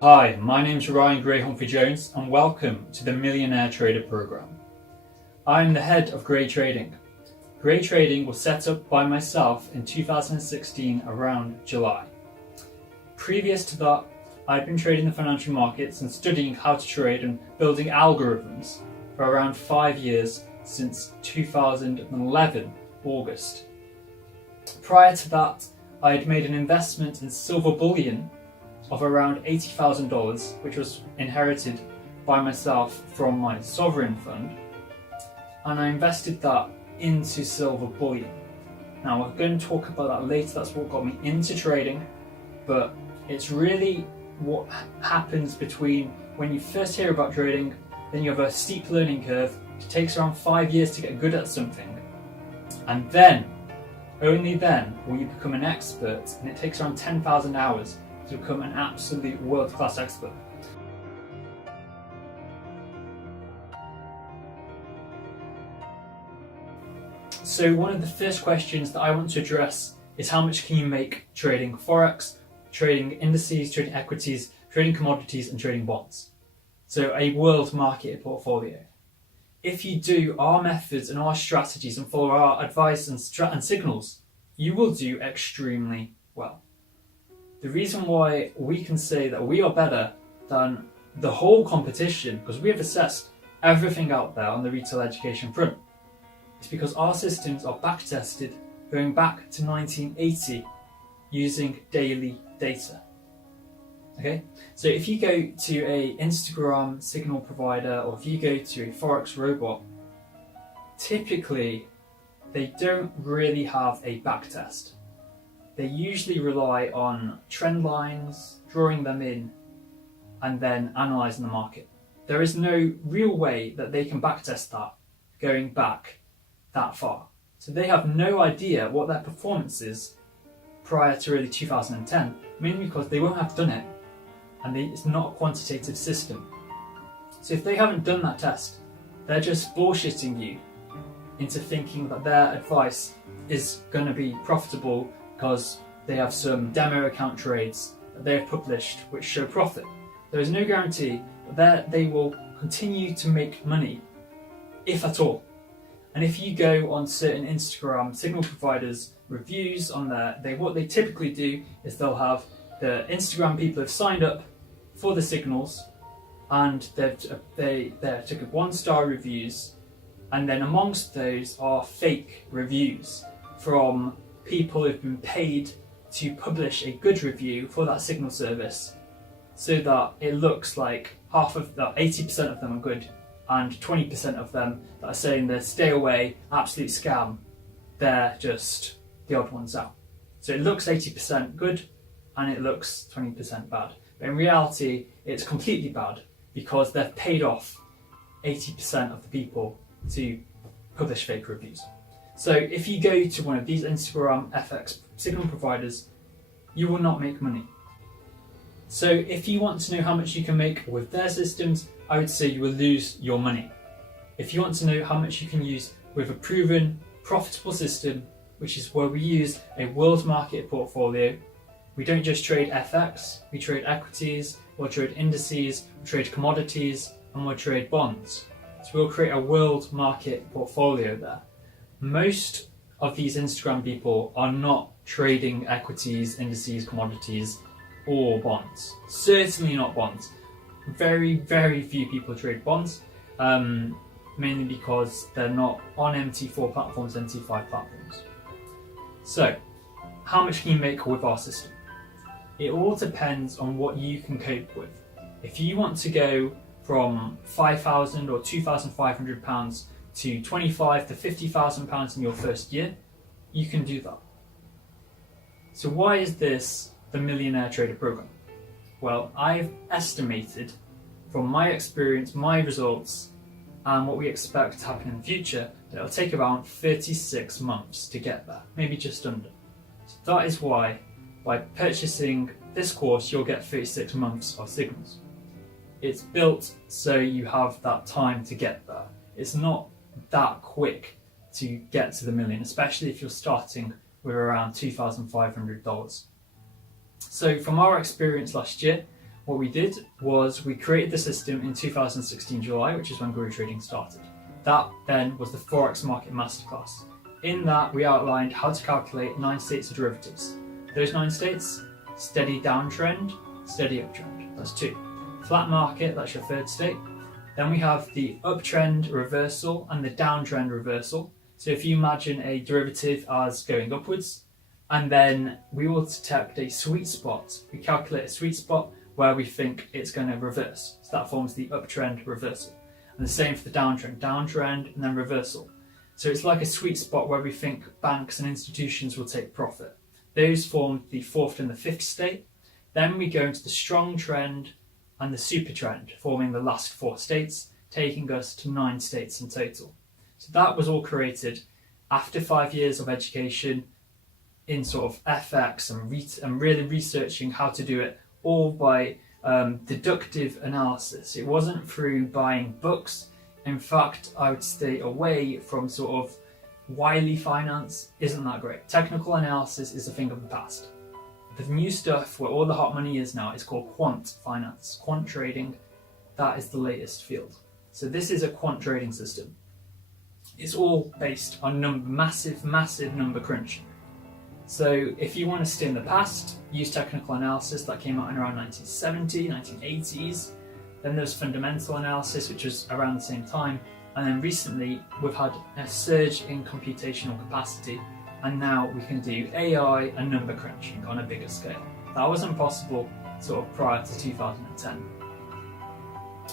Hi, my name's Ryan Gray Humphrey Jones and welcome to the Millionaire Trader Program. I'm the head of Gray Trading. Gray Trading was set up by myself in 2016 around July. Previous to that, I'd been trading the financial markets and studying how to trade and building algorithms for around 5 years since 2011 August. Prior to that, I had made an investment in silver bullion of around $80,000, which was inherited by myself from my sovereign fund, and I invested that into silver bullion. Now we're going to talk about that later. That's what got me into trading, but it's really what happens between when you first hear about trading, then you have a steep learning curve. It takes around 5 years to get good at something, and then, only then, will you become an expert, and it takes around 10,000 hours to become an absolute world-class expert. So one of the first questions that I want to address is how much can you make trading Forex, trading indices, trading equities, trading commodities and trading bonds. So a world market portfolio. If you do our methods and our strategies and follow our advice and signals, you will do extremely well. The reason why we can say that we are better than the whole competition, because we have assessed everything out there on the retail education front, is because our systems are back tested going back to 1980 using daily data. Okay, so if you go to a Instagram signal provider or if you go to a Forex robot, typically they don't really have a back test. They usually rely on trend lines, drawing them in, and then analysing the market. There is no real way that they can backtest that going back that far. So they have no idea what their performance is prior to really 2010, mainly because they won't have done it, and it's not a quantitative system. So if they haven't done that test, they're just bullshitting you into thinking that their advice is going to be profitable because they have some demo account trades that they have published which show profit. There is no guarantee that they will continue to make money, if at all. And if you go on certain Instagram signal providers reviews on there, what they typically do is they'll have the Instagram people have signed up for the signals and they're took 1-star reviews, and then amongst those are fake reviews from people who've been paid to publish a good review for that signal service so that it looks like half of that 80% of them are good and 20% of them that are saying they're stay away, absolute scam, they're just the odd ones out. So it looks 80% good and it looks 20% bad. But in reality, it's completely bad because they've paid off 80% of the people to publish fake reviews. So if you go to one of these Instagram FX signal providers, you will not make money. So if you want to know how much you can make with their systems, I would say you will lose your money. If you want to know how much you can use with a proven, profitable system, which is where we use a world market portfolio, we don't just trade FX, we trade equities, we'll trade indices, we'll trade commodities, and we'll trade bonds. So we'll create a world market portfolio there. Most of these Instagram people are not trading equities, indices, commodities, or bonds. Certainly not bonds. Very, very few people trade bonds, mainly because they're not on MT4 platforms, MT5 platforms. So, how much can you make with our system? It all depends on what you can cope with. If you want to go from £5,000 or £2,500 to £25,000 to £50,000 in your first year, you can do that. So why is this the Millionaire Trader Program? Well, I've estimated from my experience, my results, and what we expect to happen in the future, that it'll take around 36 months to get there, maybe just under. So that is why, by purchasing this course, you'll get 36 months of signals. It's built so you have that time to get there. It's not that quick to get to the million, especially if you're starting with around $2,500. So from our experience last year, what we did was we created the system in 2016 July, which is when Guru Trading started. That then was the Forex Market Masterclass. In that, we outlined how to calculate 9 states of derivatives. Those 9 states: steady downtrend, steady uptrend. That's 2. Flat market, that's your 3rd state. Then we have the uptrend reversal and the downtrend reversal. So if you imagine a derivative as going upwards, and then we will detect a sweet spot. We calculate a sweet spot where we think it's going to reverse. So that forms the uptrend reversal. And the same for the downtrend, and then reversal. So it's like a sweet spot where we think banks and institutions will take profit. Those form the 4th and the 5th state. Then we go into the strong trend and the super trend, forming the last 4 states, taking us to 9 states in total. So that was all created after 5 years of education in sort of FX and really researching how to do it all by deductive analysis. It wasn't through buying books. In fact, I would stay away from sort of wily finance. Isn't that great? Technical analysis is a thing of the past. The new stuff where all the hot money is now is called quant finance, quant trading. That is the latest field. So this is a quant trading system. It's all based on massive number crunching. So if you want to stay in the past, use technical analysis. That came out in around 1970, 1980s. Then there's fundamental analysis, which was around the same time. And then recently, we've had a surge in computational capacity. And now we can do AI and number crunching on a bigger scale. That wasn't possible sort of prior to 2010.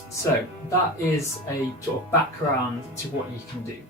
So that is a sort of background to what you can do.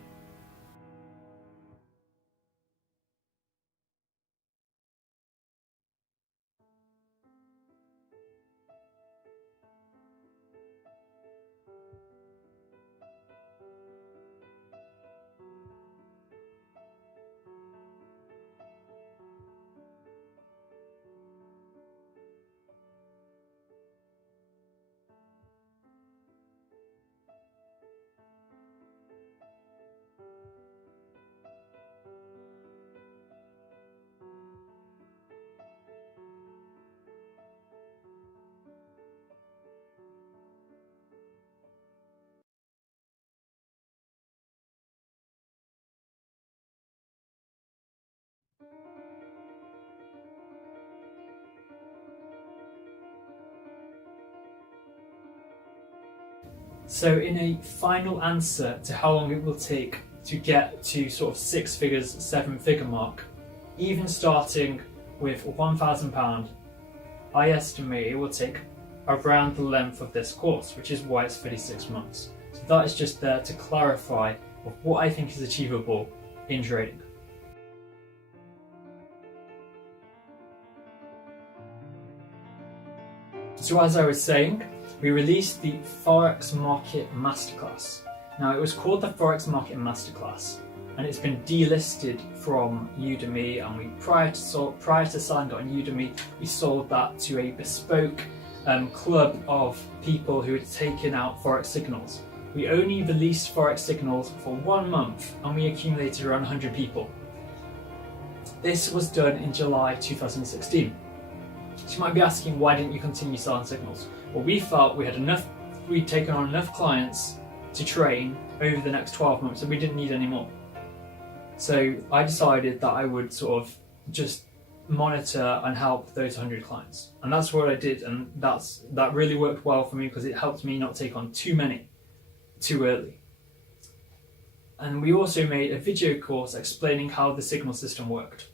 So in a final answer to how long it will take to get to sort of 6 figures, 7-figure mark, even starting with £1,000, I estimate it will take around the length of this course, which is why it's 36 months. So that is just there to clarify what I think is achievable in trading. So as I was saying, we released the Forex Market Masterclass. Now it was called the Forex Market Masterclass, and it's been delisted from Udemy, and we prior to signing on Udemy, we sold that to a bespoke club of people who had taken out Forex signals. We only released Forex signals for 1 month, and we accumulated around 100 people. This was done in July 2016. So you might be asking, why didn't you continue selling signals? Well, we felt we'd taken on enough clients to train over the next 12 months, and we didn't need any more. So I decided that I would sort of just monitor and help those 100 clients. And that's what I did, and that really worked well for me because it helped me not take on too many too early. And we also made a video course explaining how the signal system worked.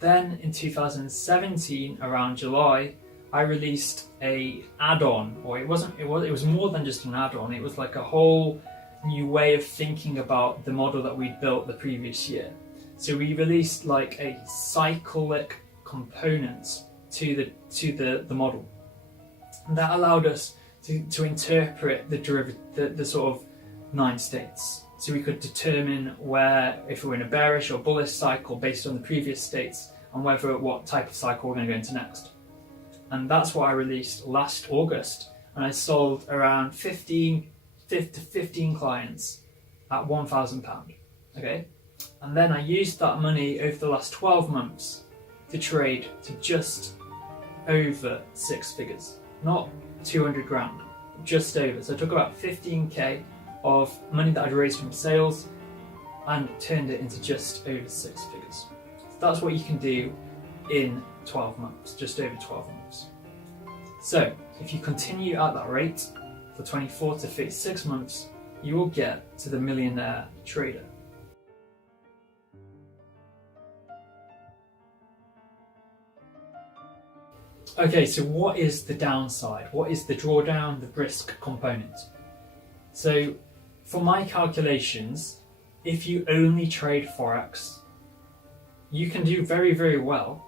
Then in 2017, around July, I released a add-on, or it was more than just an add-on. It was like a whole new way of thinking about the model that we'd built the previous year. So we released like a cyclic component to the model. And that allowed us to interpret the sort of 9 states. So we could determine if we were in a bearish or bullish cycle based on the previous states, and what type of cycle we're going to go into next. And that's what I released last August, and I sold around 15 clients at £1,000. Okay, and then I used that money over the last 12 months to trade to just over 6 figures. not 200 grand, just over. So I took about 15k of money that I'd raised from sales and turned it into just over 6 figures. So that's what you can do in 12 months, just over 12 months. So if you continue at that rate for 24 to 36 months, you will get to the millionaire trader. Okay, so what is the downside? What is the drawdown, the risk component? So for my calculations, if you only trade Forex, you can do very, very well,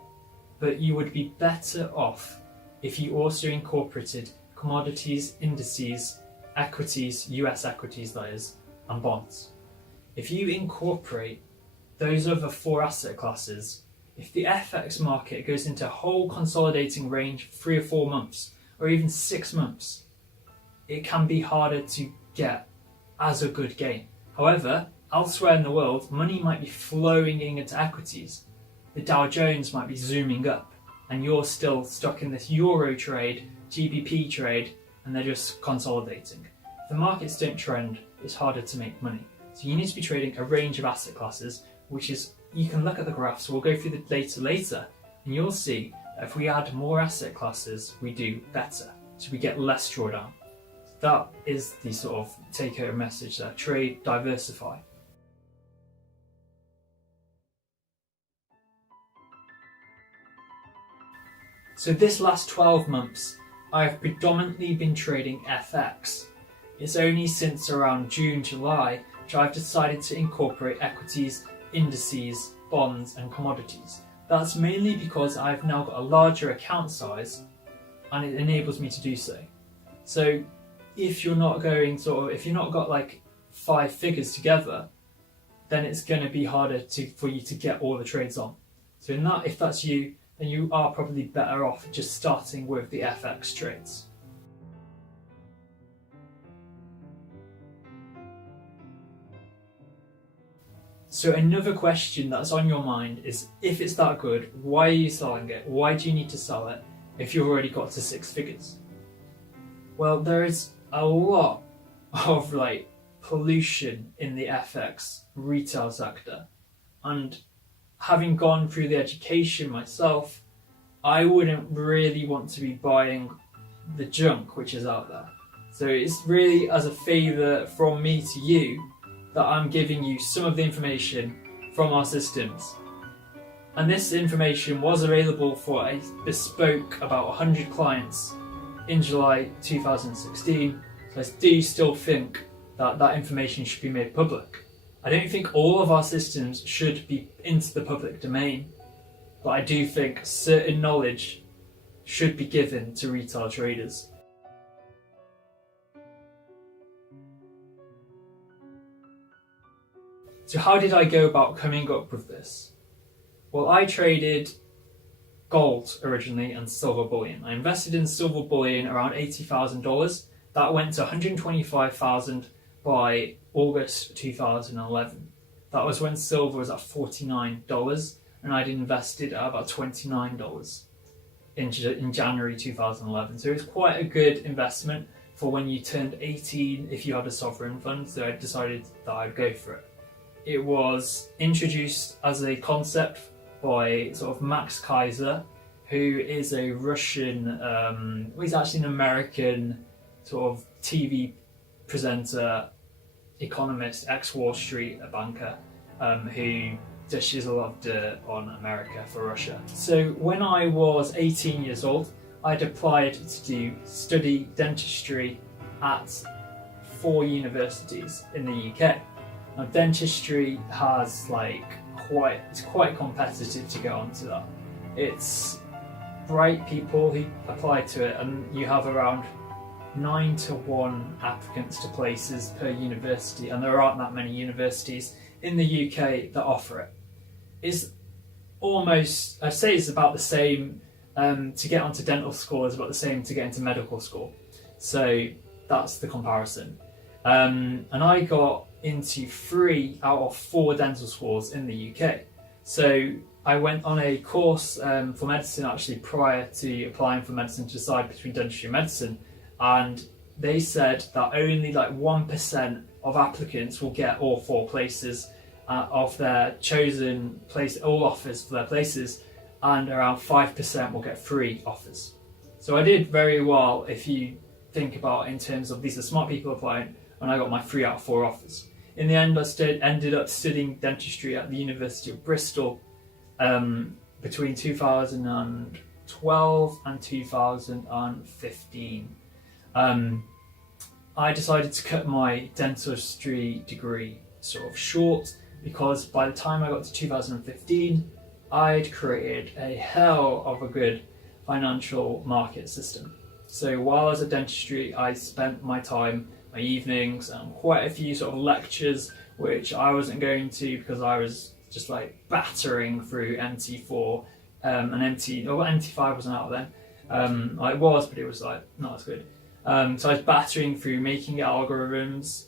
but you would be better off if you also incorporated commodities, indices, equities, US equities that is, and bonds. If you incorporate those other 4 asset classes, if the FX market goes into a whole consolidating range 3 or 4 months, or even 6 months, it can be harder to get as a good gain. However, elsewhere in the world, money might be flowing into equities. The Dow Jones might be zooming up, and you're still stuck in this Euro trade, GBP trade, and they're just consolidating. If the markets don't trend, it's harder to make money. So you need to be trading a range of asset classes, which is, you can look at the graphs, we'll go through the data later, and you'll see that if we add more asset classes, we do better. So we get less drawdown. That is the sort of take-home message there. Trade, diversify. So this last 12 months, I've predominantly been trading FX. It's only since around June, July, which I've decided to incorporate equities, indices, bonds and commodities. That's mainly because I've now got a larger account size and it enables me to do so. So if you're not going if you're not got like 5 figures together, then it's going to be harder for you to get all the trades on. So if that's you, then you are probably better off just starting with the FX trades. So another question that's on your mind is, if it's that good, why are you selling it? Why do you need to sell it if you've already got to 6 figures? Well, there is a lot of pollution in the FX retail sector, and having gone through the education myself, I wouldn't really want to be buying the junk which is out there. So it's really as a favour from me to you that I'm giving you some of the information from our systems. And this information was available for a bespoke about 100 clients in July 2016. So I do still think that that information should be made public. I don't think all of our systems should be into the public domain, but I do think certain knowledge should be given to retail traders. So how did I go about coming up with this? Well, I traded gold originally and silver bullion. I invested in silver bullion around $80,000. That went to $125,000 by August 2011. That was when silver was at $49 and I'd invested at about $29 in January 2011. So it was quite a good investment for when you turned 18 if you had a sovereign fund, so I decided that I'd go for it. It was introduced as a concept by sort of Max Kaiser, who is a Russian, he's actually an American sort of TV presenter, economist, ex-Wall Street banker, who dishes a lot of dirt on America for Russia. So when I was 18 years old, I'd applied to study dentistry at 4 universities in the UK. Now, dentistry has it's quite competitive to get onto that. It's bright people who apply to it, and you have around 9 to 1 applicants to places per university, and there aren't that many universities in the UK that offer it. It's almost, I'd say it's about the same to get onto dental school is about the same to get into medical school. So that's the comparison. And I got into 3 out of 4 dental schools in the UK. So I went on a course for medicine actually prior to applying for medicine to decide between dentistry and medicine, and they said that only like 1% of applicants will get all 4 places of their chosen place, all offers for their places, and around 5% will get 3 offers. So I did very well if you think about in terms of these are smart people applying, and I got my 3 out of 4 offers. In the end, I ended up studying dentistry at the University of Bristol between 2012 and 2015. I decided to cut my dentistry degree sort of short because by the time I got to 2015, I'd created a hell of a good financial market system. So while I was at dentistry, I spent my time, my evenings, and quite a few sort of lectures, which I wasn't going to because I was just like battering through MT4 and MT5 wasn't out then. It was, but it was like not as good. So I was battering through making algorithms.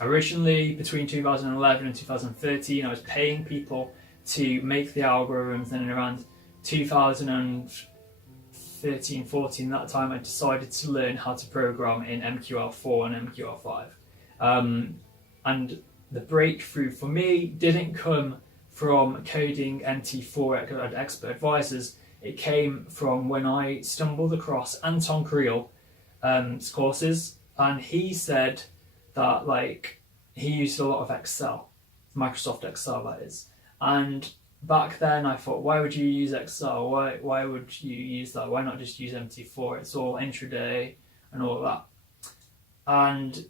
Originally, between 2011 and 2013, I was paying people to make the algorithms, and in around 2013-14, that time I decided to learn how to program in MQL4 and MQL5. And the breakthrough for me didn't come from coding MT4 at Expert Advisors. It came from when I stumbled across Anton Creel courses, and he said that like he used a lot of Excel, Microsoft Excel that is. And back then I thought, why would you use Excel? Why would you use that? Why not just use MT4? It's all intraday and all of that. And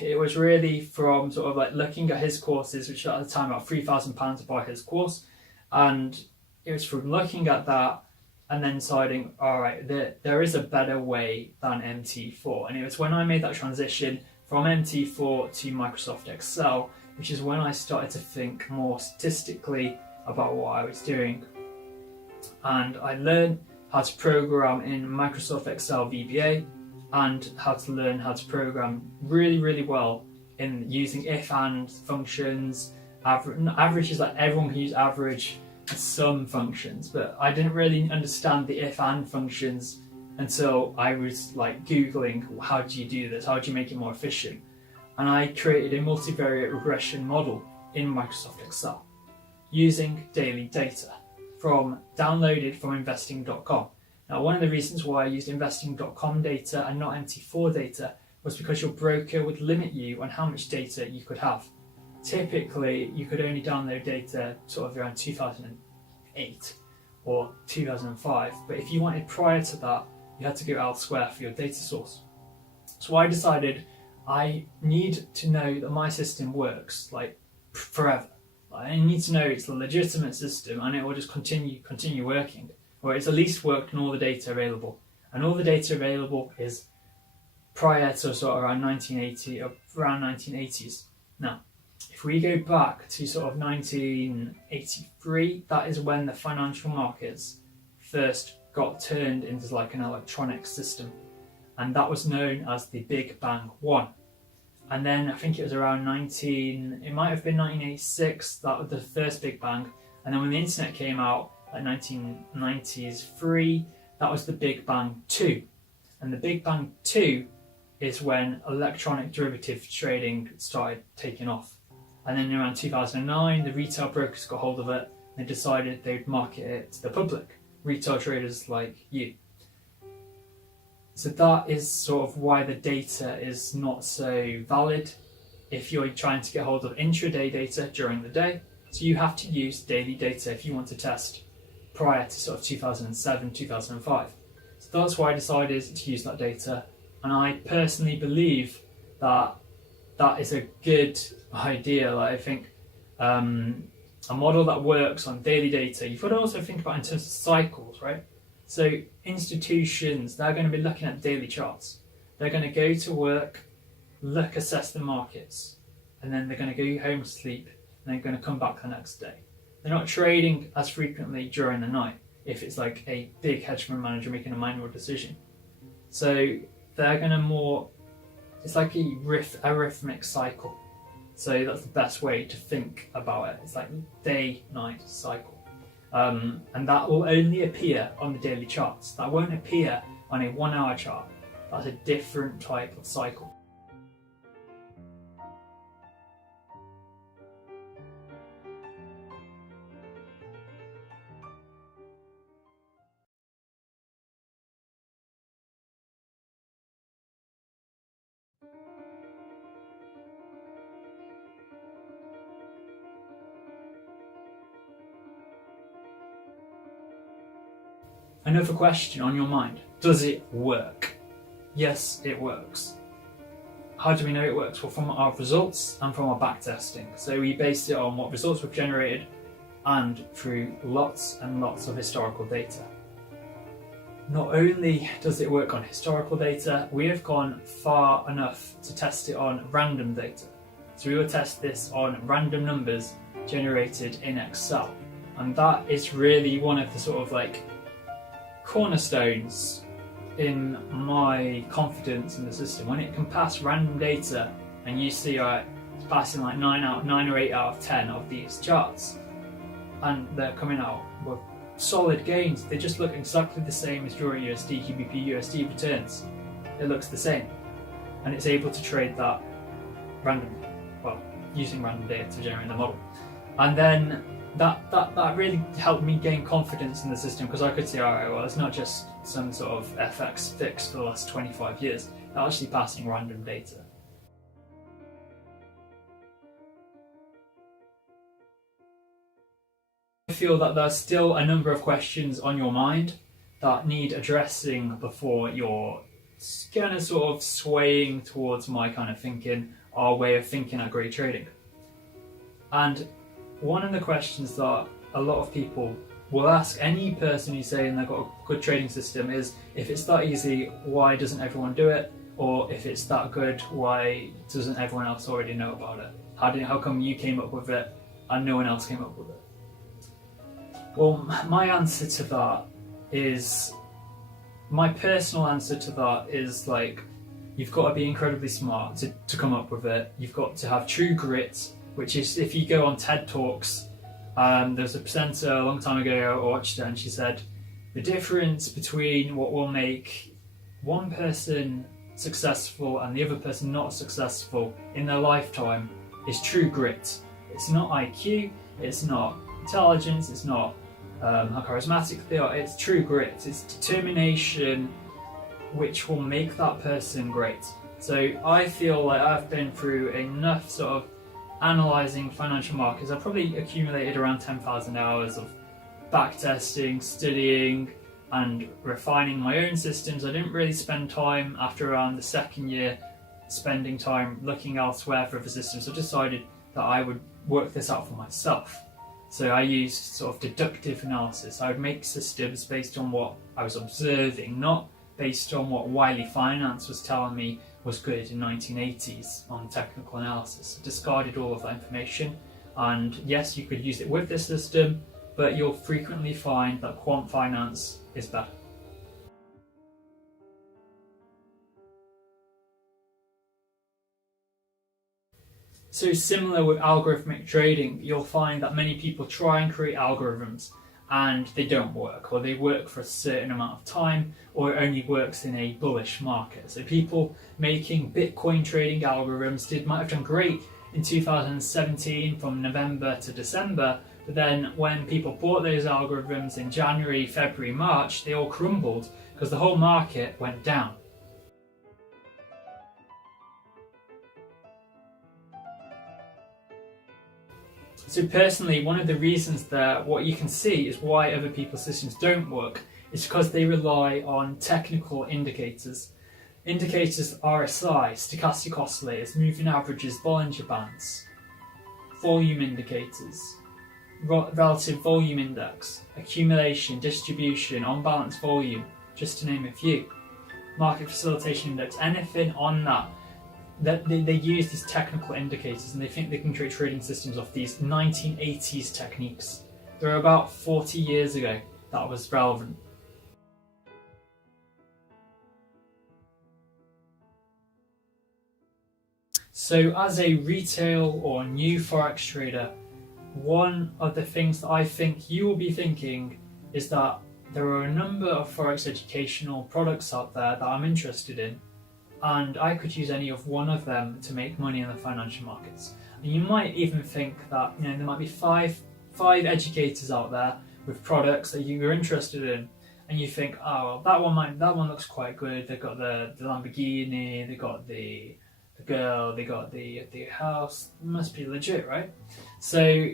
it was really from sort of like looking at his courses, which at the time about £3,000 to buy his course, and it was from looking at that and then deciding, all right, there is a better way than MT4. And it was when I made that transition from MT4 to Microsoft Excel, which is when I started to think more statistically about what I was doing. And I learned how to program in Microsoft Excel VBA and how to learn how to program really, really well in using if-and functions. Average is like everyone can use average and some functions, but I didn't really understand the if-and functions until I was like Googling, how do you do this? How do you make it more efficient? And I created a multivariate regression model in Microsoft Excel using daily data downloaded from investing.com. Now, one of the reasons why I used investing.com data and not MT4 data was because your broker would limit you on how much data you could have. Typically, you could only download data sort of around 2008 or 2005, but if you wanted prior to that, you had to go elsewhere for your data source. So I decided I need to know that my system works like forever. I need to know it's a legitimate system and it will just continue working, or it's at least worked on all the data available. And all the data available is prior to sort of around 1980s. Now, if we go back to sort of 1983, that is when the financial markets first got turned into like an electronic system, and that was known as the Big Bang 1. And then I think it was around 1986, that was the first Big Bang. And then when the internet came out, like 1993, that was the Big Bang 2. And the Big Bang 2 is when electronic derivative trading started taking off. And then around 2009, the retail brokers got hold of it and they decided they'd market it to the public, retail traders like you. So that is sort of why the data is not so valid if you're trying to get hold of intraday data during the day. So you have to use daily data if you want to test prior to sort of 2007, 2005. So that's why I decided to use that data. And I personally believe that that is a good idea. Like, I think a model that works on daily data, you've got to also think about in terms of cycles, right? So institutions, they're going to be looking at daily charts. They're going to go to work, assess the markets, and then they're going to go home, sleep, and they're going to come back the next day. They're not trading as frequently during the night if it's like a big hedge fund manager making a manual decision. So they're going to it's like a rhythmic cycle. So that's the best way to think about it. It's like day-night cycle. And that will only appear on the daily charts. That won't appear on a 1 hour chart. That's a different type of cycle. Another question on your mind: does it work? Yes, it works. How do we know it works? Well, from our results and from our backtesting. So we based it on what results we've generated and through lots and lots of historical data. Not only does it work on historical data, we have gone far enough to test it on random data. So we will test this on random numbers generated in Excel. And that is really one of the sort of like cornerstones in my confidence in the system. When it can pass random data and you see it's passing like 9 or 8 out of 10 of these charts, and they're coming out with solid gains. They just look exactly the same as Euro USD, GBP USD returns. It looks the same, and it's able to trade that randomly, well, using random data to generate the model. And then that really helped me gain confidence in the system, because I could see, alright, well, it's not just some sort of FX fix for the last 25 years. They're actually passing random data. I feel that there's still a number of questions on your mind that need addressing before you're kind of sort of swaying towards my kind of thinking, our way of thinking at Grey Trading. And one of the questions that a lot of people will ask any person who's saying they've got a good trading system is, if it's that easy, why doesn't everyone do it? Or if it's that good, why doesn't everyone else already know about it? How come you came up with it and no one else came up with it? Well, my personal answer to that is like, you've got to be incredibly smart to come up with it. You've got to have true grit, which is, if you go on TED Talks, there's a presenter a long time ago I watched her, and she said the difference between what will make one person successful and the other person not successful in their lifetime is true grit. It's not IQ, it's not intelligence, it's not how charismatic they are, it's true grit, it's determination which will make that person great. So I feel like I've been through enough sort of analysing financial markets. I've probably accumulated around 10,000 hours of backtesting, studying and refining my own systems. I didn't really spend time after around the second year spending time looking elsewhere for other systems. So I decided that I would work this out for myself. So I used sort of deductive analysis. I would make systems based on what I was observing, not based on what Wiley Finance was telling me was good in 1980s on technical analysis. I discarded all of that information, and yes, you could use it with this system, but you'll frequently find that quant finance is better. So similar with algorithmic trading, you'll find that many people try and create algorithms and they don't work, or they work for a certain amount of time, or it only works in a bullish market. So people making Bitcoin trading algorithms might have done great in 2017 from November to December, but then when people bought those algorithms in January, February, March, they all crumbled because the whole market went down. So personally, one of the reasons that what you can see is why other people's systems don't work is because they rely on technical indicators. Indicators RSI, stochastic oscillators, moving averages, Bollinger Bands, volume indicators, relative volume index, accumulation, distribution, on-balance volume, just to name a few. Market facilitation index, anything on that they use these technical indicators, and they think they can create trading systems off these 1980s techniques. They're about 40 years ago that was relevant. So as a retail or new Forex trader, one of the things that I think you will be thinking is that there are a number of Forex educational products out there that I'm interested in, and I could use any of one of them to make money in the financial markets. And you might even think that there might be five educators out there with products that you're interested in, and you think, oh, well, that one looks quite good. They've got the Lamborghini, they got the girl, they got the house. It must be legit, right? So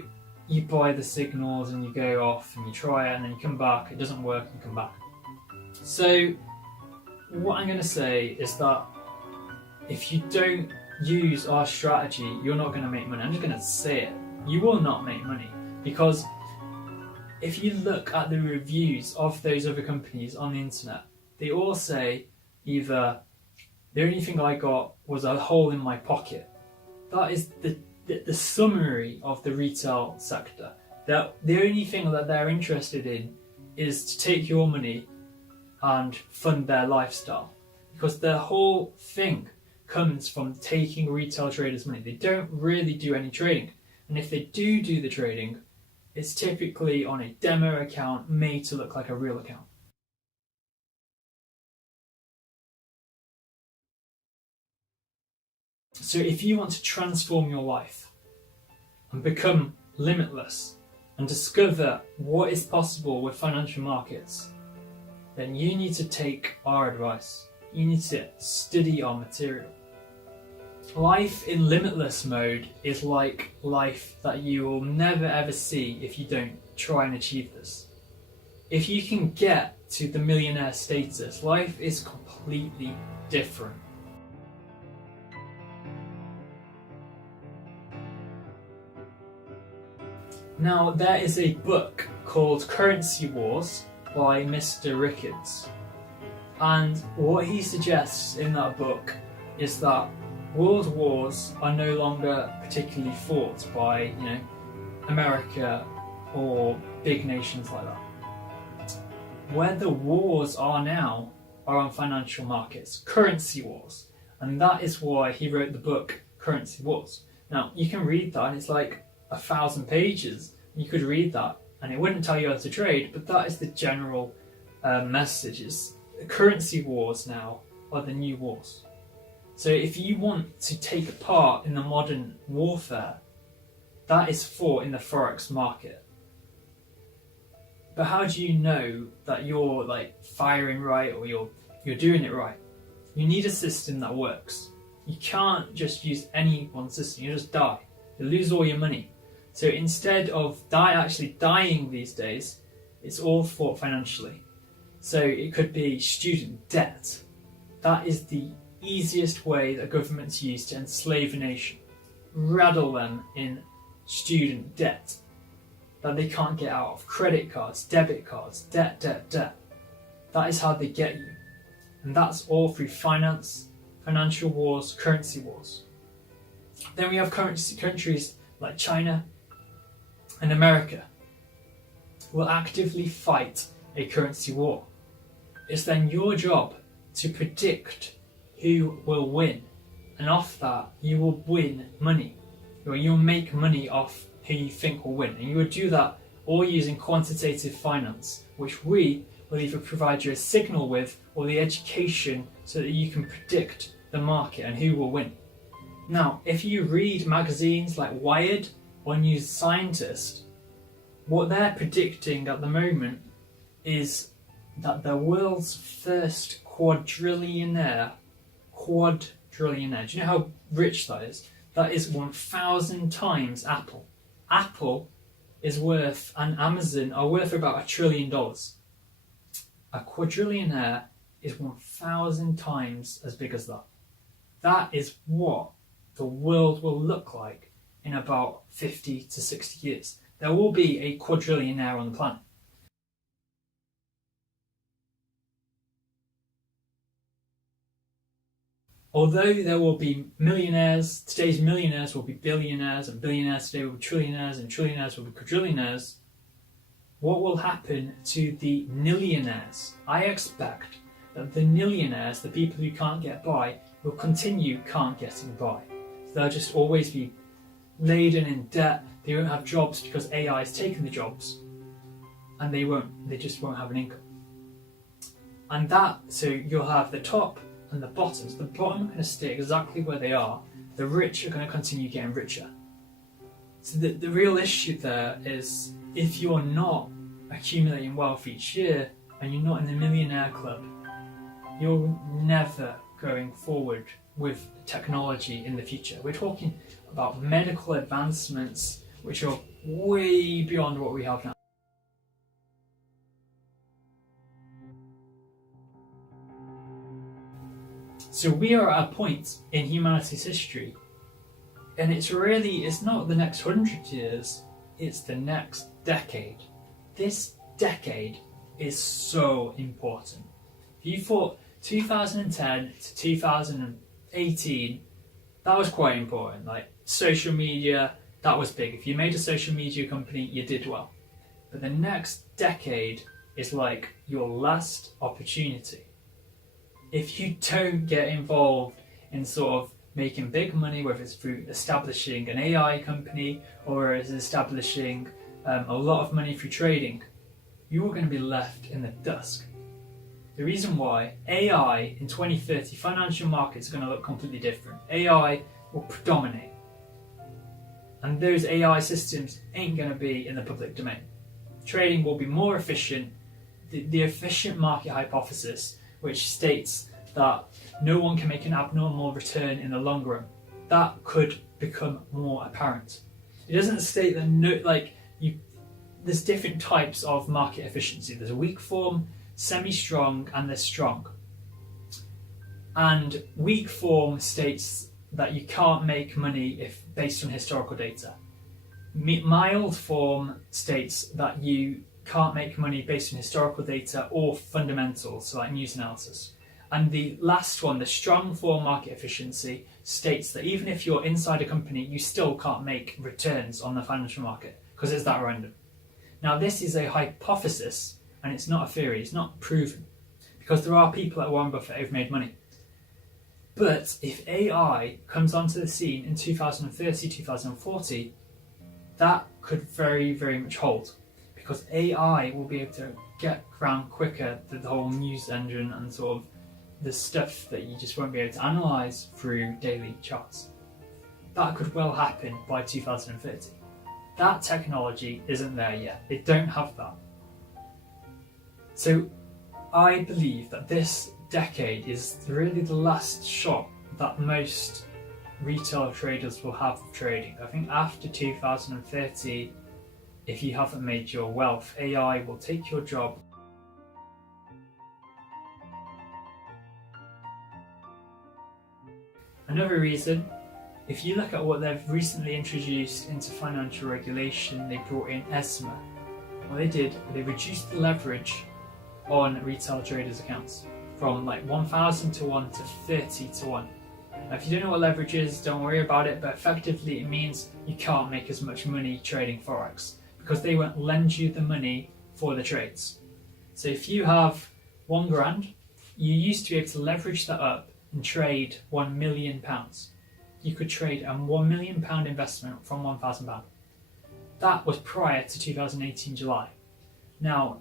you buy the signals and you go off and you try it, and then you come back. It doesn't work, and you come back. So what I'm going to say is that if you don't use our strategy, you're not going to make money. I'm just going to say it. You will not make money, because if you look at the reviews of those other companies on the internet, they all say either the only thing I got was a hole in my pocket. That is the summary of the retail sector. That the only thing that they're interested in is to take your money and fund their lifestyle, because their whole thing comes from taking retail traders' money. They don't really do any trading, and if they do the trading, it's typically on a demo account made to look like a real account. So if you want to transform your life and become limitless and discover what is possible with financial markets, then you need to take our advice. You need to study our material. Life in limitless mode is like life that you will never ever see if you don't try and achieve this. If you can get to the millionaire status, life is completely different. Now, there is a book called Currency Wars by Mr. Rickards, and what he suggests in that book is that world wars are no longer particularly fought by, America or big nations like that. Where the wars are now are on financial markets, currency wars, and that is why he wrote the book Currency Wars. Now, you can read that, and it's like 1,000 pages. You could read that, and it wouldn't tell you how to trade, but that is the general message. Is currency wars now are the new wars. So if you want to take part in the modern warfare, that is fought in the Forex market. But how do you know that you're firing right or you're doing it right? You need a system that works. You can't just use any one system. You just die. You lose all your money. So instead of actually dying these days, it's all fought financially. So it could be student debt. That is the easiest way that governments use to enslave a nation. Rattle them in student debt that they can't get out of. Credit cards, debit cards, debt. That is how they get you. And that's all through finance, financial wars, currency wars. Then we have countries like China and America will actively fight a currency war. It's then your job to predict who will win, and off that you will win money. You'll make money off who you think will win, and you would do that all using quantitative finance, which we will either provide you a signal with or the education so that you can predict the market and who will win. Now, if you read magazines like Wired or New Scientist, what they're predicting at the moment is that the world's first quadrillionaire, do you know how rich that is? That is 1,000 times Apple. Apple is worth, and Amazon are worth about $1 trillion. A quadrillionaire is 1,000 times as big as that. That is what the world will look like in about 50 to 60 years. There will be a quadrillionaire on the planet. Although there will be millionaires, today's millionaires will be billionaires, and billionaires today will be trillionaires, and trillionaires will be quadrillionaires, what will happen to the nillionaires? I expect that the nillionaires, the people who can't get by, will continue can't getting by. they'll just always be laden in debt. They won't have jobs because AI has taken the jobs, and they just won't have an income. And so you'll have the top and the bottoms. The bottom are going to stay exactly where they are. The rich are going to continue getting richer. So the real issue there is, if you're not accumulating wealth each year and you're not in the millionaire club, you're never going forward with technology in the future. We're talking about medical advancements which are way beyond what we have now. So we are at a point in humanity's history, and it's not the next 100 years, it's the next decade. This decade is so important. If you thought 2010 to 2018, that was quite important. Like social media, that was big. If you made a social media company, you did well. But the next decade is like your last opportunity. If you don't get involved in sort of making big money, whether it's through establishing an AI company or as establishing a lot of money through trading, you are going to be left in the dust. The reason why, AI in 2030, financial markets are going to look completely different. AI will predominate. And those AI systems ain't going to be in the public domain. Trading will be more efficient. The efficient market hypothesis, which states that no one can make an abnormal return in the long run, that could become more apparent. It doesn't state that there's different types of market efficiency. There's a weak form, semi-strong, and there's strong. And weak form states that you can't make money if based on historical data. Mild form states that you can't make money based on historical data or fundamentals, so like news analysis. And the last one, the strong form market efficiency, states that even if you're inside a company, you still can't make returns on the financial market because it's that random. Now, this is a hypothesis and it's not a theory, it's not proven, because there are people like Warren Buffett who've made money. But if AI comes onto the scene in 2030, 2040, that could very, very much hold, because AI will be able to get around quicker than the whole news engine and sort of the stuff that you just won't be able to analyse through daily charts. That could well happen by 2030. That technology isn't there yet. They don't have that. So I believe that this decade is really the last shot that most retail traders will have of trading. I think after 2030, if you haven't made your wealth, AI will take your job. Another reason, if you look at what they've recently introduced into financial regulation, they brought in ESMA. What they did, they reduced the leverage on retail traders' accounts from like 1,000 to 1 to 30 to 1. Now, if you don't know what leverage is, don't worry about it, but effectively it means you can't make as much money trading Forex because they won't lend you the money for the trades. So if you have £1,000, you used to be able to leverage that up and trade £1 million. You could trade a £1 million investment from £1,000. That was prior to 2018 July. Now,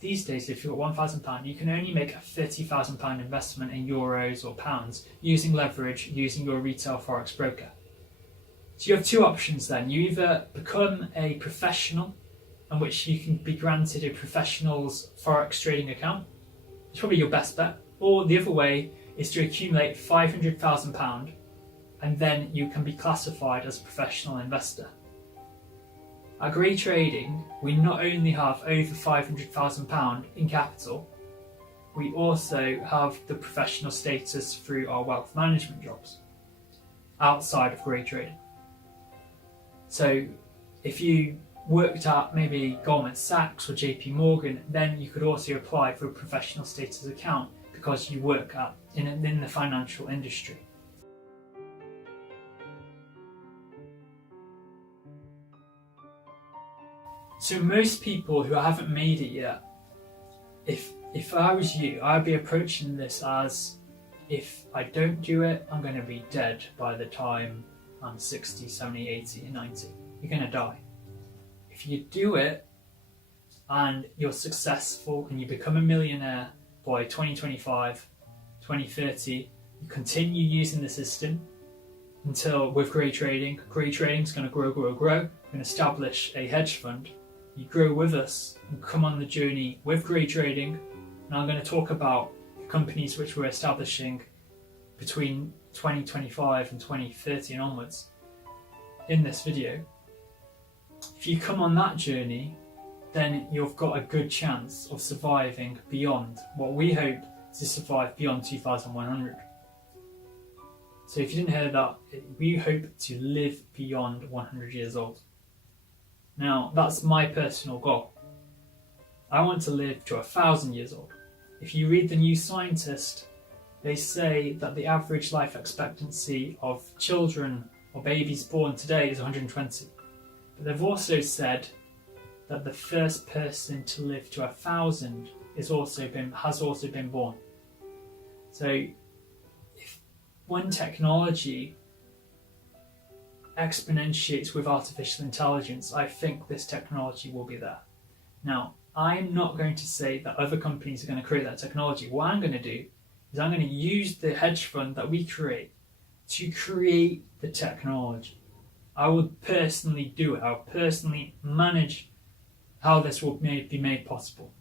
these days, if you've got £1,000, you can only make a £30,000 investment in euros or pounds using leverage, using your retail Forex broker. So you have two options then. You either become a professional, in which you can be granted a professional's Forex trading account. It's probably your best bet. Or the other way is to accumulate £500,000 and then you can be classified as a professional investor. At Grey Trading, we not only have over £500,000 in capital, we also have the professional status through our wealth management jobs outside of Grey Trading. So if you worked at maybe Goldman Sachs or JP Morgan, then you could also apply for a professional status account because you work in the financial industry. So most people who haven't made it yet, if I was you, I'd be approaching this as if I don't do it, I'm going to be dead by the time I'm 60, 70, 80, and 90. You're going to die. If you do it and you're successful and you become a millionaire by 2025, 2030, you continue using the system until with Grey Trading is going to grow. We're going to establish a hedge fund. You grow with us and come on the journey with Grey Trading. And I'm going to talk about companies which we're establishing between 2025 and 2030 and onwards in this video. If you come on that journey, then you've got a good chance of surviving beyond what we hope to survive beyond 2100. So if you didn't hear that, we hope to live beyond 100 years old. Now, that's my personal goal. I want to live to 1,000 years old. If you read The New Scientist, they say that the average life expectancy of children or babies born today is 120. But they've also said that the first person to live to 1,000 has also been born. So when technology exponentiates with artificial intelligence, I think this technology will be there. Now, I'm not going to say that other companies are going to create that technology. What I'm going to do is I'm going to use the hedge fund that we create to create the technology. I will personally do it. I'll personally manage how this will be made possible.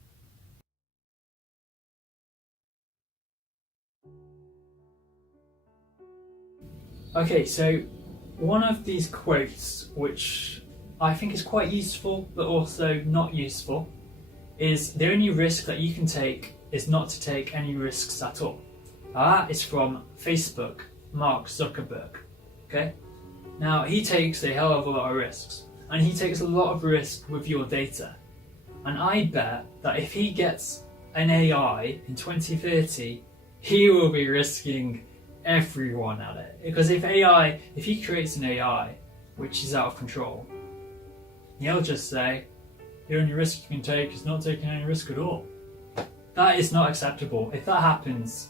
Okay, so one of these quotes, which I think is quite useful but also not useful, is the only risk that you can take is not to take any risks at all. That is from Facebook, Mark Zuckerberg. Okay? Now, he takes a hell of a lot of risks, and he takes a lot of risk with your data. And I bet that if he gets an AI in 2030, he will be risking everyone at it. Because if he creates an AI which is out of control, he'll just say, the only risk you can take is not taking any risk at all. That is not acceptable. If that happens,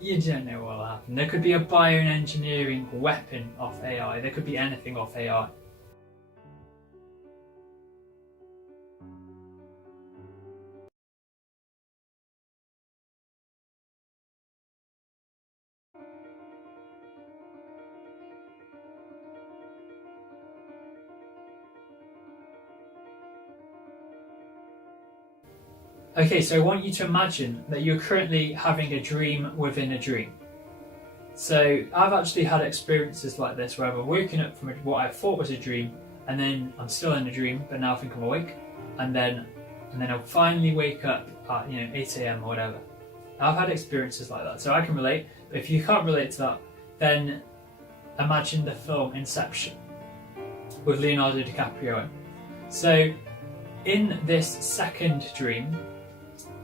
you don't know what will happen. There could be a bioengineering weapon off AI. There could be anything off AI. Okay, so I want you to imagine that you're currently having a dream within a dream. So I've actually had experiences like this where I've woken up from what I thought was a dream, and then I'm still in a dream, but now I think I'm awake, and then I'll finally wake up at 8 AM or whatever. I've had experiences like that, so I can relate. But if you can't relate to that, then imagine the film Inception with Leonardo DiCaprio. So in this second dream,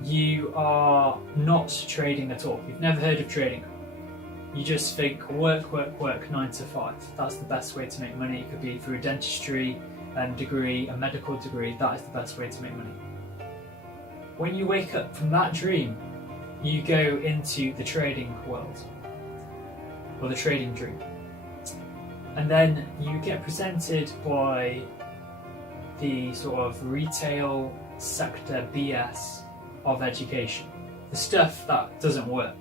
you are not trading at all. You've never heard of trading. You just think work, 9 to 5. That's the best way to make money. It could be through a dentistry degree, a medical degree. That is the best way to make money. When you wake up from that dream, you go into the trading world, or the trading dream. And then you get presented by the sort of retail sector BS of education, the stuff that doesn't work.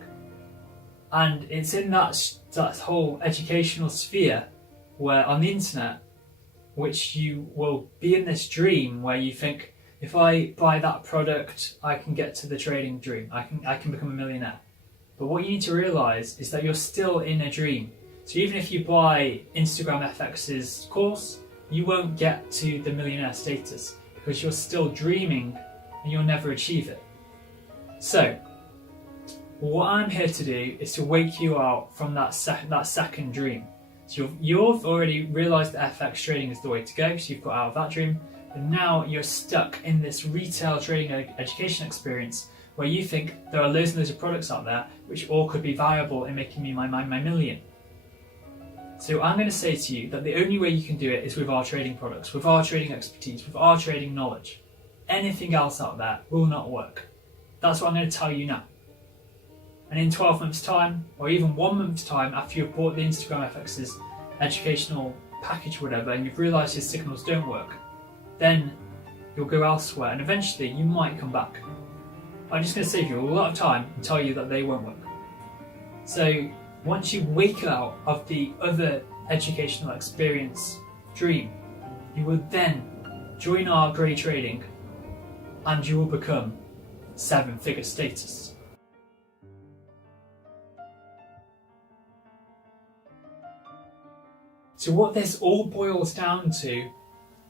And it's in that whole educational sphere where on the internet, which you will be in this dream where you think, if I buy that product, I can get to the trading dream. I can become a millionaire. But what you need to realize is that you're still in a dream. So even if you buy Instagram FX's course, you won't get to the millionaire status because you're still dreaming and you'll never achieve it. So, what I'm here to do is to wake you out from that second dream. So you've already realised that FX trading is the way to go, so you've got out of that dream, and now you're stuck in this retail trading education experience where you think there are loads and loads of products out there which all could be viable in making me my million. So I'm going to say to you that the only way you can do it is with our trading products, with our trading expertise, with our trading knowledge. Anything else out there will not work. That's what I'm going to tell you now. And in 12 months' time, or even 1 month's time, after you've bought the Instagram FX's educational package or whatever, and you've realised his signals don't work, then you'll go elsewhere, and eventually you might come back. I'm just going to save you a lot of time and tell you that they won't work. So once you wake out of the other educational experience dream, you will then join our grey trading and you will become 7-figure status. So what this all boils down to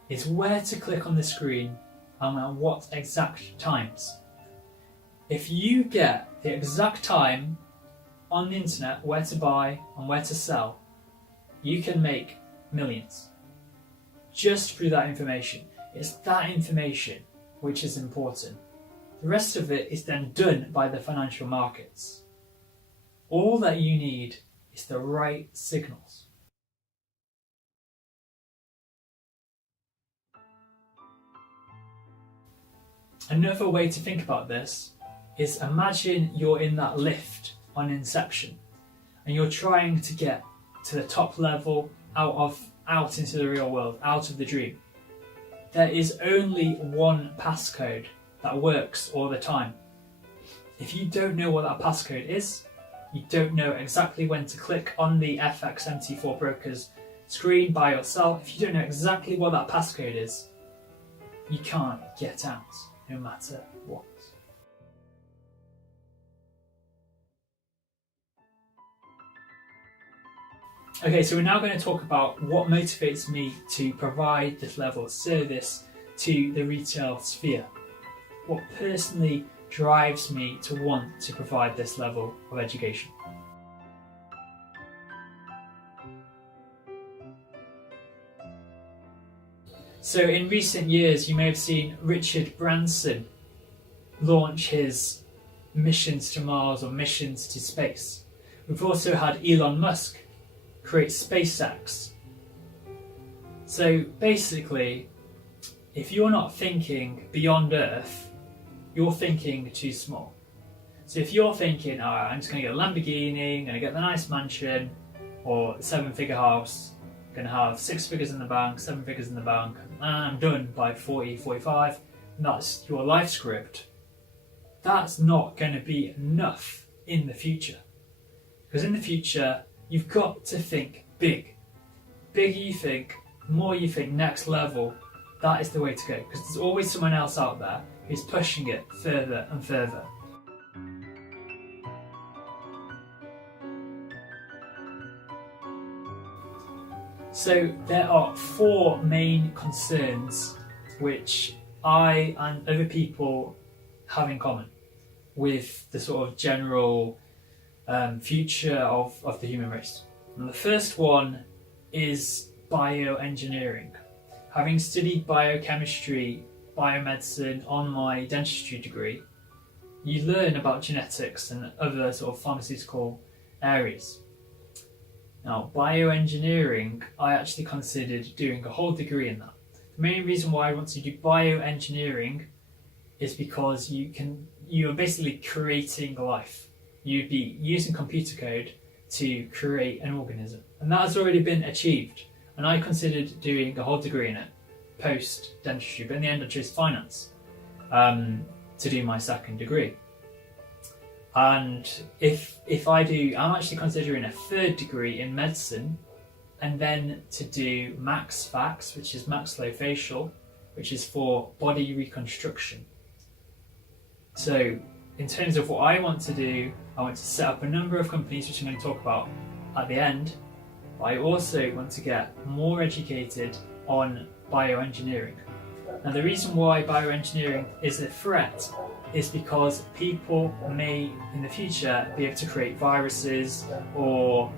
is where to click on the screen and at what exact times. If you get the exact time on the internet where to buy and where to sell, you can make millions just through that information. It's that information which is important. The rest of it is then done by the financial markets. All that you need is the right signals. Another way to think about this is imagine you're in that lift on Inception and you're trying to get to the top level out into the real world, out of the dream. There is only one passcode that works all the time. If you don't know what that passcode is, you don't know exactly when to click on the FXMT4 Brokers screen, buy or sell, if you don't know exactly what that passcode is, you can't get out no matter what. Okay, so we're now going to talk about what motivates me to provide this level of service to the retail sphere. What personally drives me to want to provide this level of education. So in recent years, you may have seen Richard Branson launch his missions to Mars or missions to space. We've also had Elon Musk create SpaceX. So basically, if you're not thinking beyond Earth, you're thinking too small. So if you're thinking, alright, I'm just going to get a Lamborghini, I'm going to get the nice mansion, or 7-figure house, I'm going to have 6 figures in the bank, 7 figures in the bank, and I'm done by 40, 45, and that's your life script, that's not going to be enough in the future. Because in the future, you've got to think big. Bigger you think, more you think next level, that is the way to go. Because there's always someone else out there who's pushing it further and further. So there are 4 main concerns which I and other people have in common with the sort of general future of the human race. And the first one is bioengineering. Having studied biochemistry, biomedicine on my dentistry degree, you learn about genetics and other sort of pharmaceutical areas. Now, bioengineering, I actually considered doing a whole degree in that. The main reason why I want to do bioengineering is because you are basically creating life. You'd be using computer code to create an organism. And that has already been achieved. And I considered doing a whole degree in it, post dentistry, but in the end I chose finance to do my second degree. And if I do, I'm actually considering a 3rd degree in medicine, and then to do MaxFax, which is maxillofacial, which is for body reconstruction. So in terms of what I want to do, I want to set up a number of companies, which I'm going to talk about at the end, but I also want to get more educated on bioengineering. Now, the reason why bioengineering is a threat is because people may, in the future, be able to create viruses or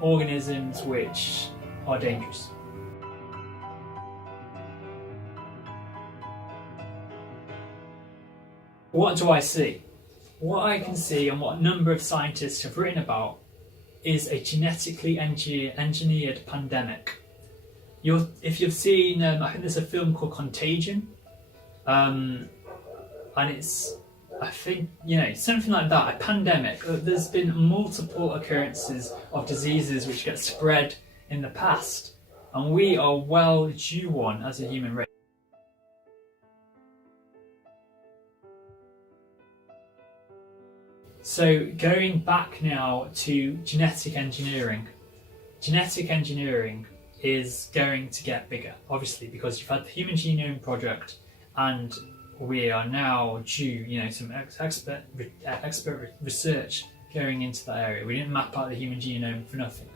organisms which are dangerous. What do I see? What I can see and what a number of scientists have written about is a genetically engineered pandemic. If you've seen, I think there's a film called Contagion, and it's I think, something like that, a pandemic. There's been multiple occurrences of diseases which get spread in the past, and we are well due one as a human race. So going back now to genetic engineering. Genetic engineering is going to get bigger, obviously, because you've had the Human Genome Project, and we are now due, some expert research going into that area. We didn't map out the human genome for nothing.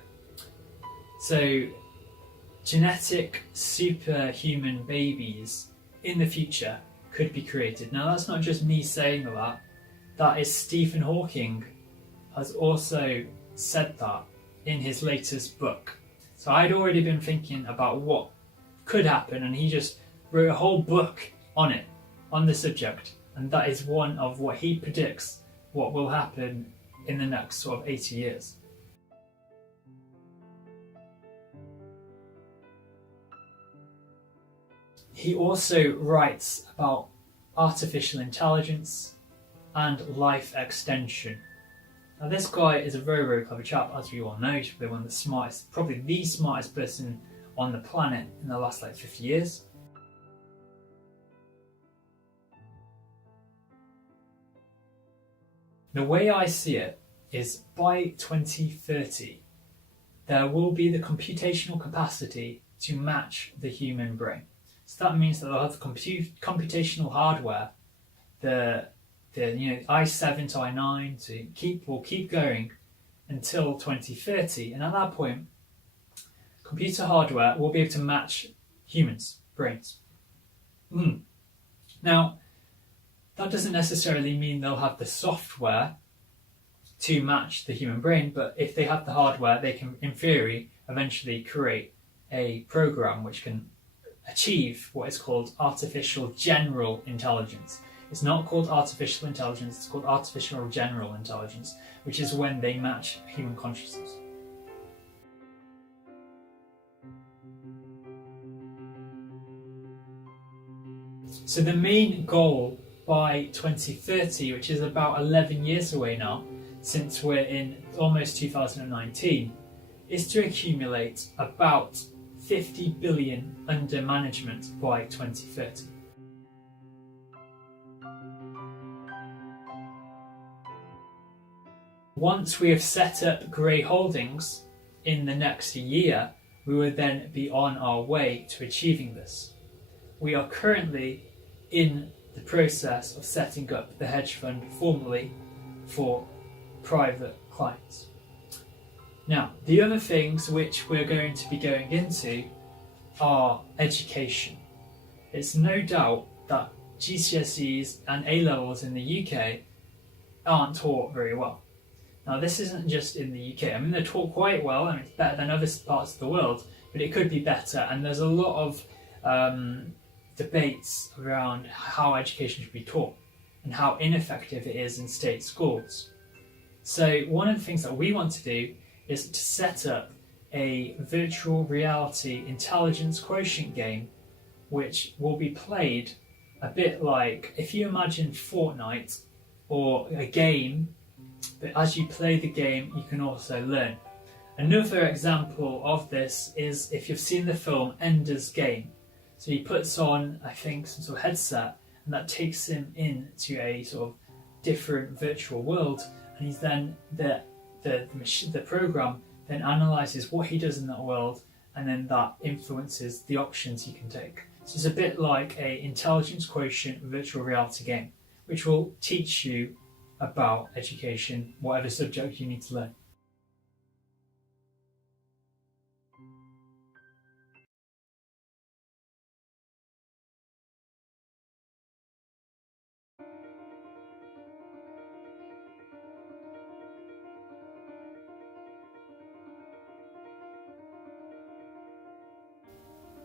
So, genetic superhuman babies in the future could be created. Now, that's not just me saying that. That is Stephen Hawking has also said that in his latest book. So I'd already been thinking about what could happen, and he just wrote a whole book on it, on the subject, and that is one of what he predicts what will happen in the next sort of 80 years. He also writes about artificial intelligence and life extension. Now, this guy is a very, very clever chap, as we all know. He's probably one of the smartest, probably the smartest person on the planet in the last 50 years. The way I see it is by 2030, there will be the computational capacity to match the human brain. So that means that they'll have the computational hardware, the i7 to i9 will keep going until 2030, and at that point, computer hardware will be able to match humans' brains. Now, that doesn't necessarily mean they'll have the software to match the human brain, but if they have the hardware, they can, in theory, eventually create a program which can achieve what is called artificial general intelligence. It's not called artificial intelligence, it's called artificial general intelligence, which is when they match human consciousness. So the main goal by 2030, which is about 11 years away now, since we're in almost 2019, is to accumulate about 50 billion under management by 2030. Once we have set up Grey Holdings in the next year, we will then be on our way to achieving this. We are currently in the process of setting up the hedge fund formally for private clients. Now, the other things which we're going to be going into are education. It's no doubt that GCSEs and A-levels in the UK aren't taught very well. Now, this isn't just in the UK. I mean, they're taught quite well, and it's better than other parts of the world, but it could be better. And there's a lot of debates around how education should be taught and how ineffective it is in state schools. So one of the things that we want to do is to set up a virtual reality intelligence quotient game, which will be played a bit like, if you imagine Fortnite or a game, but as you play the game, you can also learn. Another example of this is if you've seen the film Ender's Game. So he puts on, I think, some sort of headset, and that takes him into a sort of different virtual world, and he's then the program then analyzes what he does in that world, and then that influences the options he can take. So it's a bit like a intelligence quotient virtual reality game, which will teach you about education, whatever subject you need to learn.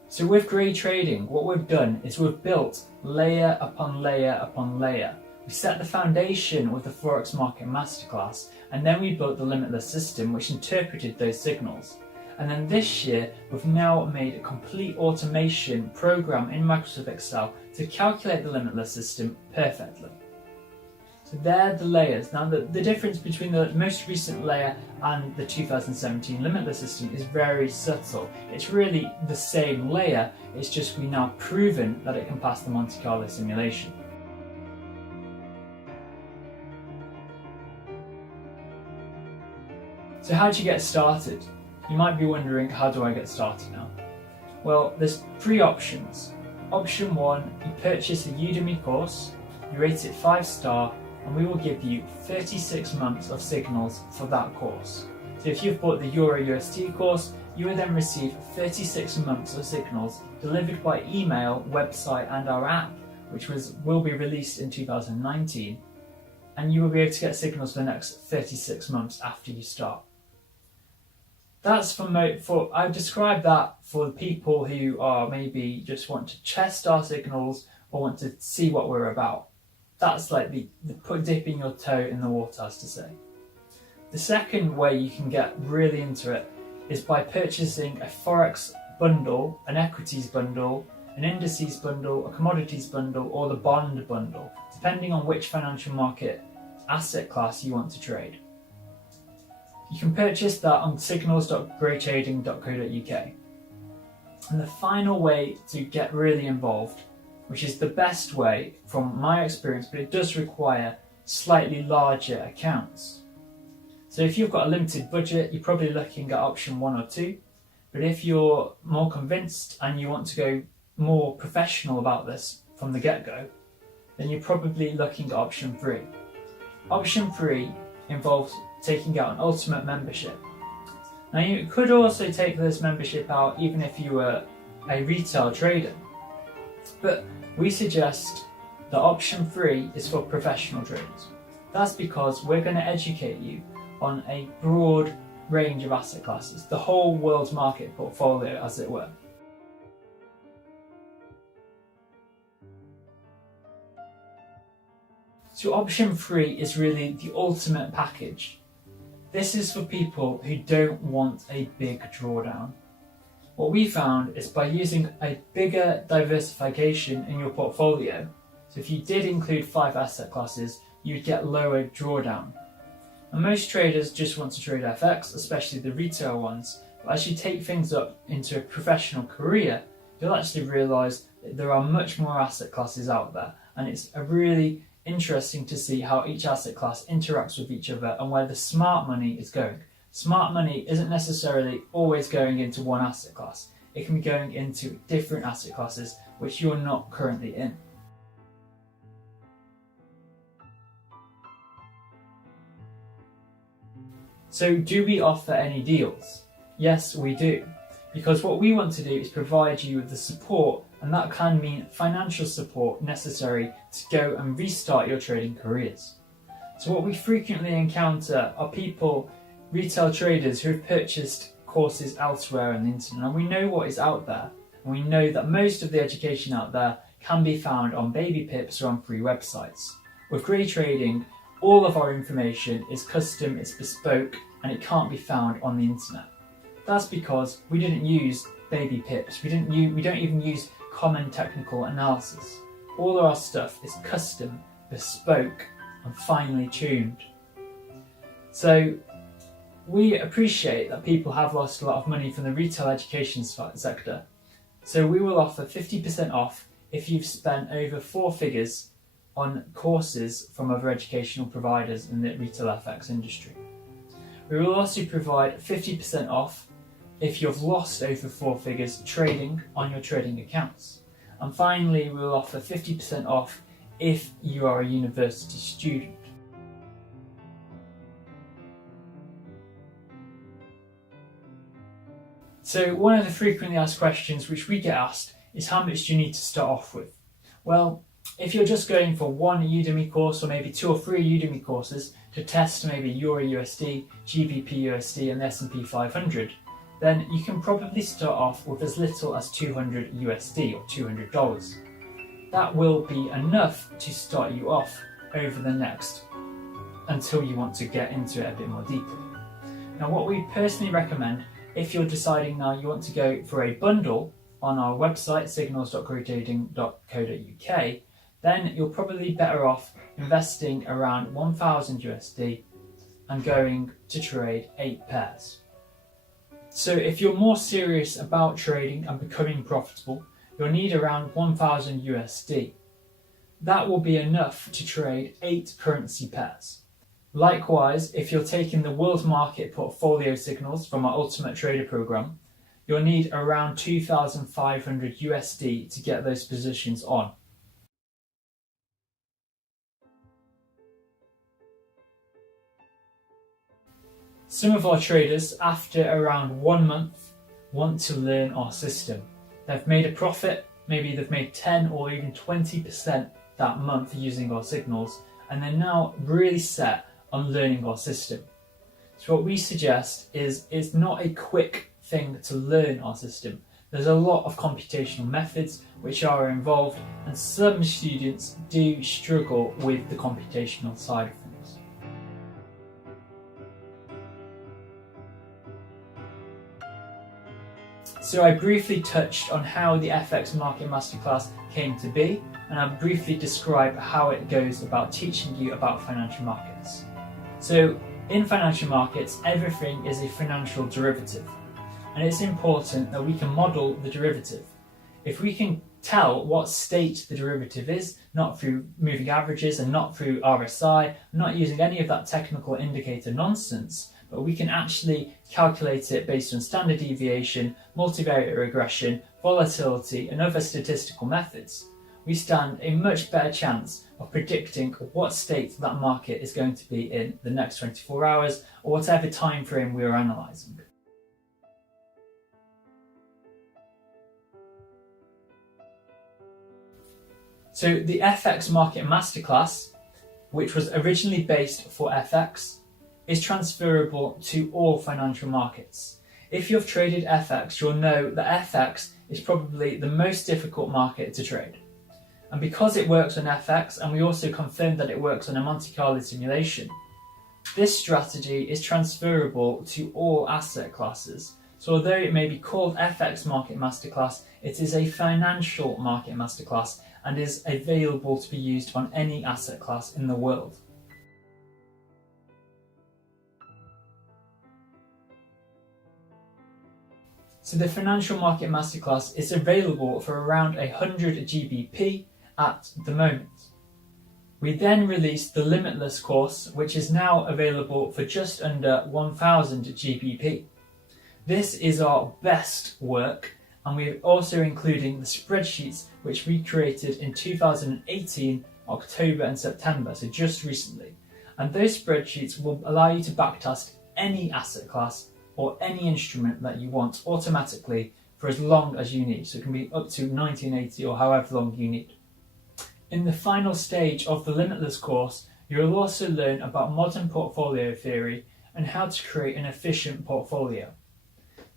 So with Grey Trading, what we've done is we've built layer upon layer upon layer. We set the foundation with the Forex Market Masterclass, and then we built the limitless system which interpreted those signals. And then this year, we've now made a complete automation program in Microsoft Excel to calculate the limitless system perfectly. So they're the layers. Now the difference between the most recent layer and the 2017 limitless system is very subtle. It's really the same layer, it's just we now proven that it can pass the Monte Carlo simulation. So how do you get started? You might be wondering, how do I get started now? Well, there's 3 options. Option 1, you purchase a Udemy course, you rate it 5-star, and we will give you 36 months of signals for that course. So if you've bought the Euro USD course, you will then receive 36 months of signals delivered by email, website and our app, which will be released in 2019, and you will be able to get signals for the next 36 months after you start. That's I describe that for the people who are maybe just want to test our signals or want to see what we're about. That's like the dipping your toe in the water, as to say. The second way you can get really into it is by purchasing a Forex bundle, an equities bundle, an indices bundle, a commodities bundle, or the bond bundle, depending on which financial market asset class you want to trade. You can purchase that on signals.greytrading.co.uk. And the final way to get really involved, which is the best way from my experience, but it does require slightly larger accounts. So if you've got a limited budget, you're probably looking at option 1 or 2. But if you're more convinced and you want to go more professional about this from the get-go, then you're probably looking at option 3. Option 3 involves taking out an ultimate membership. Now you could also take this membership out even if you were a retail trader, but we suggest that option 3 is for professional traders. That's because we're going to educate you on a broad range of asset classes, the whole world's market portfolio, as it were. So option 3 is really the ultimate package. This is for people who don't want a big drawdown. What we found is by using a bigger diversification in your portfolio, so if you did include 5 asset classes, you'd get lower drawdown. And most traders just want to trade FX, especially the retail ones, but as you take things up into a professional career, you'll actually realise that there are much more asset classes out there, and it's a really interesting to see how each asset class interacts with each other and where the smart money is going. Smart money isn't necessarily always going into one asset class. It can be going into different asset classes which you're not currently in. So do we offer any deals? Yes, we do. Because what we want to do is provide you with the support, and that can mean financial support necessary to go and restart your trading careers. So what we frequently encounter are people, retail traders, who have purchased courses elsewhere on the internet, and we know what is out there, and we know that most of the education out there can be found on Baby Pips or on free websites. With Grey Trading, all of our information is custom, it's bespoke, and it can't be found on the internet. That's because we didn't use Baby Pips, we don't even use common technical analysis. All of our stuff is custom, bespoke, and finely tuned. So we appreciate that people have lost a lot of money from the retail education sector. So we will offer 50% off if you've spent over 4 figures on courses from other educational providers in the retail FX industry. We will also provide 50% off if you've lost over 4 figures trading on your trading accounts. And finally, we will offer 50% off if you are a university student. So one of the frequently asked questions which we get asked is, how much do you need to start off with? Well, if you're just going for one Udemy course or maybe 2 or 3 Udemy courses to test maybe Euro USD, GBP USD and the S&P 500, then you can probably start off with as little as $200 USD or $200. That will be enough to start you off over the next, until you want to get into it a bit more deeply. Now what we personally recommend, if you're deciding now you want to go for a bundle on our website signals.greytrading.co.uk, then you're probably better off investing around 1000 USD and going to trade 8 pairs. So if you're more serious about trading and becoming profitable, you'll need around 1000 USD. That will be enough to trade 8 currency pairs. Likewise, if you're taking the world market portfolio signals from our Ultimate Trader program, you'll need around 2500 USD to get those positions on. Some of our traders, after around 1 month, want to learn our system. They've made a profit, maybe they've made 10 or even 20% that month using our signals, and they're now really set on learning our system. So what we suggest is it's not a quick thing to learn our system. There's a lot of computational methods which are involved, and some students do struggle with the computational side of things. So I briefly touched on how the FX Market Masterclass came to be, and I'll briefly describe how it goes about teaching you about financial markets. So in financial markets, everything is a financial derivative, and it's important that we can model the derivative. If we can tell what state the derivative is, not through moving averages and not through RSI, not using any of that technical indicator nonsense, but we can actually calculate it based on standard deviation, multivariate regression, volatility, and other statistical methods, we stand a much better chance of predicting what state that market is going to be in the next 24 hours or whatever time frame we are analysing. So the FX Market Masterclass, which was originally based for FX, is transferable to all financial markets. If you've traded FX, you'll know that FX is probably the most difficult market to trade. And because it works on FX, and we also confirmed that it works on a Monte Carlo simulation, this strategy is transferable to all asset classes. So although it may be called FX Market Masterclass, it is a financial market masterclass and is available to be used on any asset class in the world. So the Financial Market Masterclass is available for around 100 GBP at the moment. We then released the Limitless course, which is now available for just under 1000 GBP. This is our best work, and we're also including the spreadsheets which we created in 2018, October and September, so just recently. And those spreadsheets will allow you to backtest any asset class or any instrument that you want automatically for as long as you need. So it can be up to 1980 or however long you need. In the final stage of the Limitless course, you will also learn about modern portfolio theory and how to create an efficient portfolio.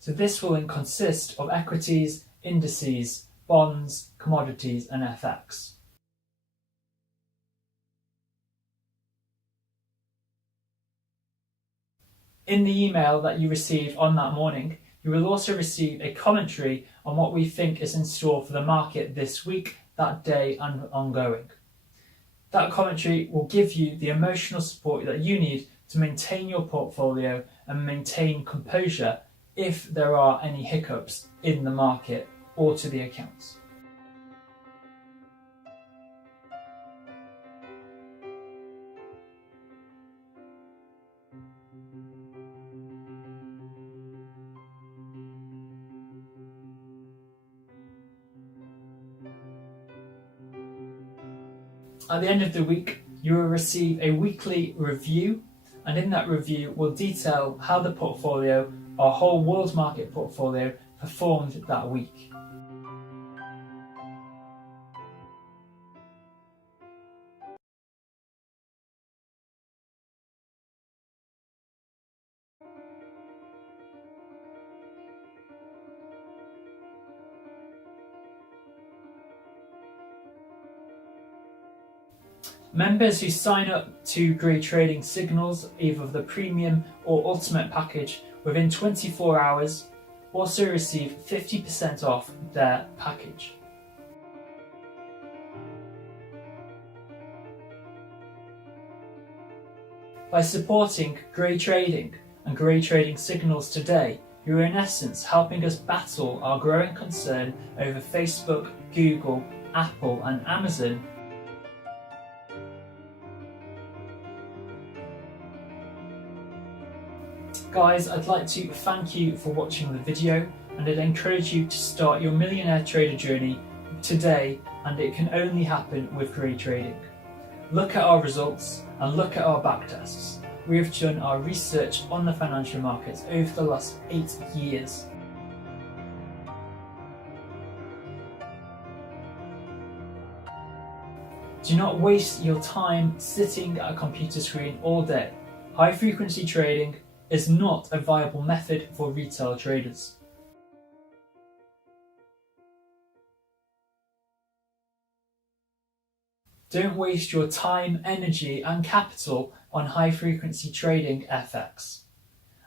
So this will consist of equities, indices, bonds, commodities and FX. In the email that you received on that morning, you will also receive a commentary on what we think is in store for the market this week, that day and ongoing. That commentary will give you the emotional support that you need to maintain your portfolio and maintain composure if there are any hiccups in the market or to the accounts. At the end of the week, you will receive a weekly review, and in that review we'll detail how the portfolio, our whole world market portfolio, performed that week. Members who sign up to Grey Trading Signals, either the Premium or Ultimate package, within 24 hours also receive 50% off their package. By supporting Grey Trading and Grey Trading Signals today, you're in essence helping us battle our growing concern over Facebook, Google, Apple and Amazon. Guys, I'd like to thank you for watching the video, and I'd encourage you to start your millionaire trader journey today, and it can only happen with Grey Trading. Look at our results and look at our backtests. We have done our research on the financial markets over the last 8 years. Do not waste your time sitting at a computer screen all day. High frequency trading is not a viable method for retail traders. Don't waste your time, energy and capital on high frequency trading FX.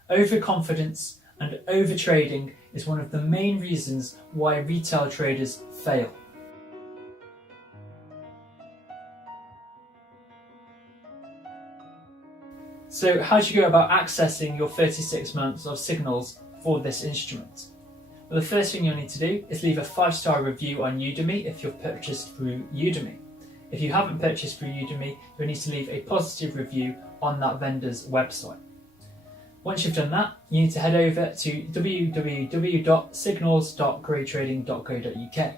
Overconfidence and overtrading is one of the main reasons why retail traders fail. So how do you go about accessing your 36 months of signals for this instrument? Well, the first thing you'll need to do is leave a 5-star review on Udemy if you've purchased through Udemy. If you haven't purchased through Udemy, you'll need to leave a positive review on that vendor's website. Once you've done that, you need to head over to www.signals.greytrading.co.uk.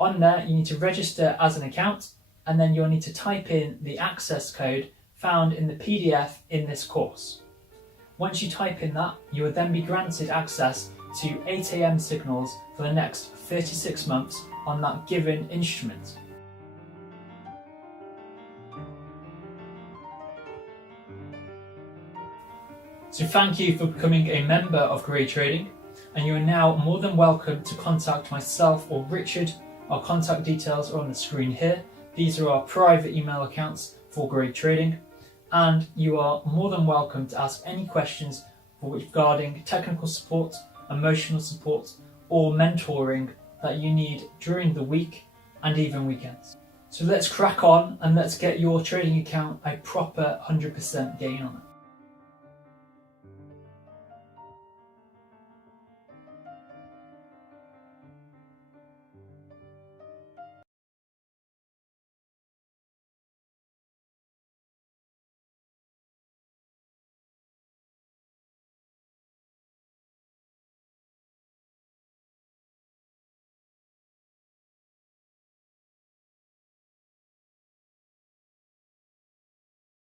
On there, you need to register as an account, and then you'll need to type in the access code found in the PDF in this course. Once you type in that, you will then be granted access to 8 AM signals for the next 36 months on that given instrument. So thank you for becoming a member of Grey Trading, and you are now more than welcome to contact myself or Richard. Our contact details are on the screen here. These are our private email accounts for Grey Trading, and you are more than welcome to ask any questions regarding technical support, emotional support or mentoring that you need during the week and even weekends. So let's crack on and let's get your trading account a proper 100% gain on it.